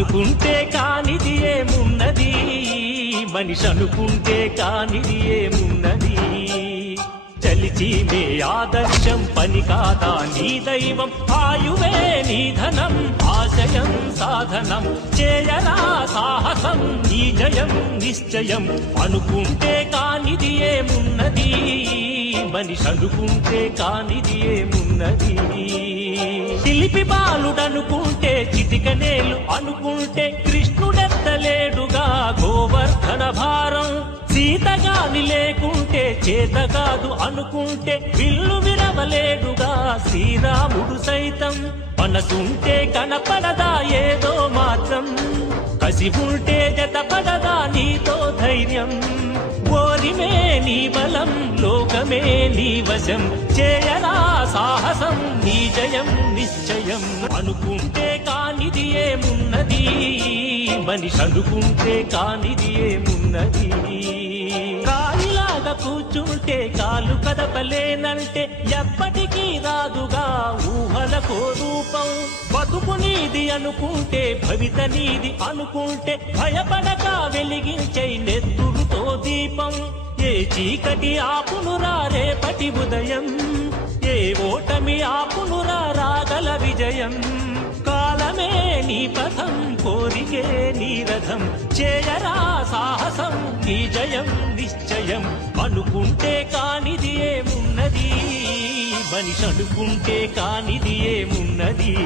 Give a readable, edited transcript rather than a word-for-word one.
అనుకుంటే కానిది ఏమున్నది, మనిషి అనుకుంటే కానిది ఏమున్నది. చలిచి మే ఆదర్శం పని కాదా నీ దైవం, ఆయువే నీ ధనం ఆశయం సాధనం. చేయరా సాహసం నీ జయం నిశ్చయం. అనుకుంటే కానిది ఏమున్నది, మనిషి అనుకుంటే కానిది ఏమున్నది. శిల్పి బాలుడనుకుంటే చిటికనేలు అనుకుంటే కృష్ణుడెత్తలేడుగా గోవర్ధన భారం. సీతగాని లేకుంటే చేత కాదు అనుకుంటే విల్లు విరవలేడుగా శ్రీరాముడు సైతం. మనసుంటే కనపడదా ఏదో మాత్రం, కసి ఉంటే జతపడదా నీతో ధైర్యం. ఓరిమే నీ బలం లోకమే నీ వశం, చేయరా సాహసం నీ జయం నిశ్చయం. అనుకుంటే కానిది ఏమున్నది, మనిషి అనుకుంటే కానిది ఏమున్నది. కాలిలాగా కూర్చుంటే కాలు కదపలేనంటే ఎప్పటికీ రాదుగా ఊహలకో రూపం. బతుకు నీది అనుకుంటే భవిత నీది అనుకుంటే భయపడక వెలిగించే నెత్తురుతో దీపం. ఏ చీకటి ఆపునురా రేపటి ఉదయం, ఏ ఓటమి ఆపునురా రాగల విజయం. కాలమే నీ పథం కోరికే నీ రథం, చేయరా సాహసం నీ జయం నిశ్చయం. అనుకుంటే కానిది ఏమున్నది, మనిషి అనుకుంటే కానిది ఏమున్నది.